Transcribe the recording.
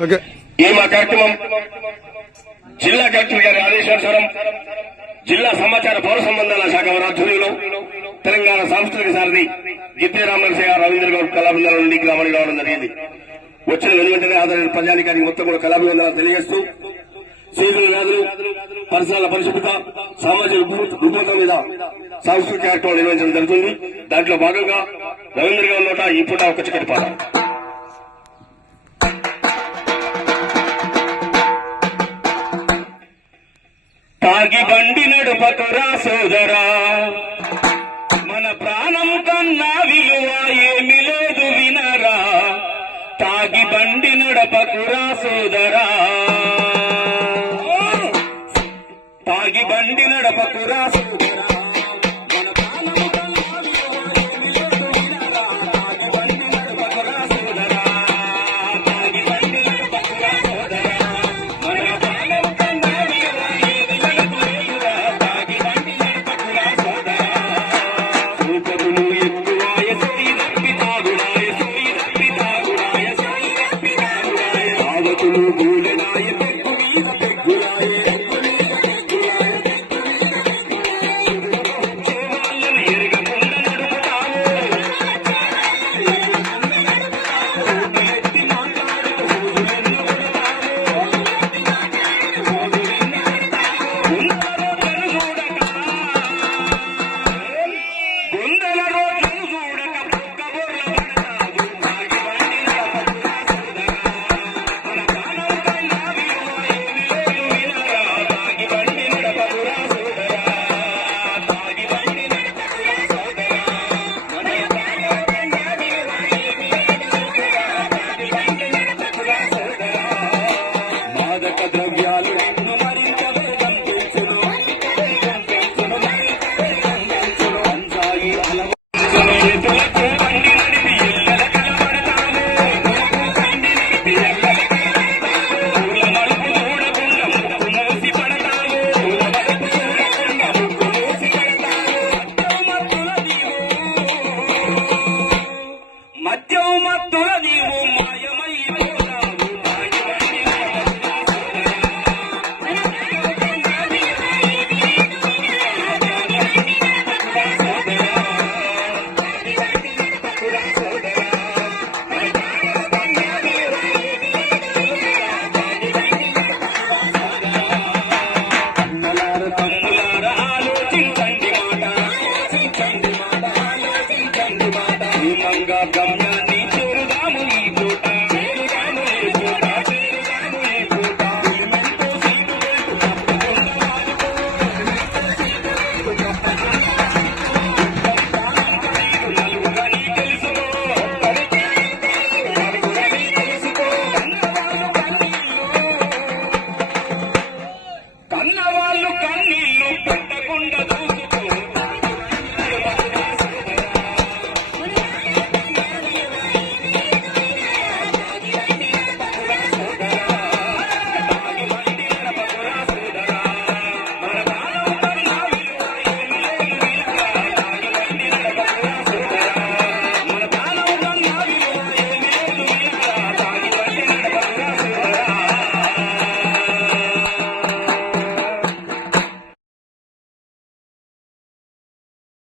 ఈ మా కార్యక్రమం? జిల్లా కలెక్టర్ గారి ఆదేశానుసారం జిల్లా సమాచార పౌర సంబంధాల శాఖ వారి ఆధ్వర్యంలో తెలంగాణ సాంస్కృతిక సారథి గిద్దే రామనరసయ్య రవీంద్ర గౌడ్ కళాబృందాల నుండి గ్రామానికి రావడం జరిగింది. వచ్చిన వెనువెంటనే వెంటనే ప్రజానికానికి మొత్తం కూడా కళాభివందనాలు తెలియజేస్తూ సీజన్ వ్యాధులు పరిసరాల పరిశుభ్రత సామాజిక రుగ్మత మీద సాంస్కృతిక కార్యక్రమాలు నిర్వహించడం జరుగుతుంది. దాంట్లో భాగంగా రవీంద్ర గౌడ్ నోట ఈ పూట ఒక చికెట్ పాట. తాగి బండి నడుపకురా సోదరా మన ప్రాణం కన్నా విలువ ఏమి లేదు వినరా తాగి బండి నడపకురా సోదరా తాగి బండి నడపకురా సోదరా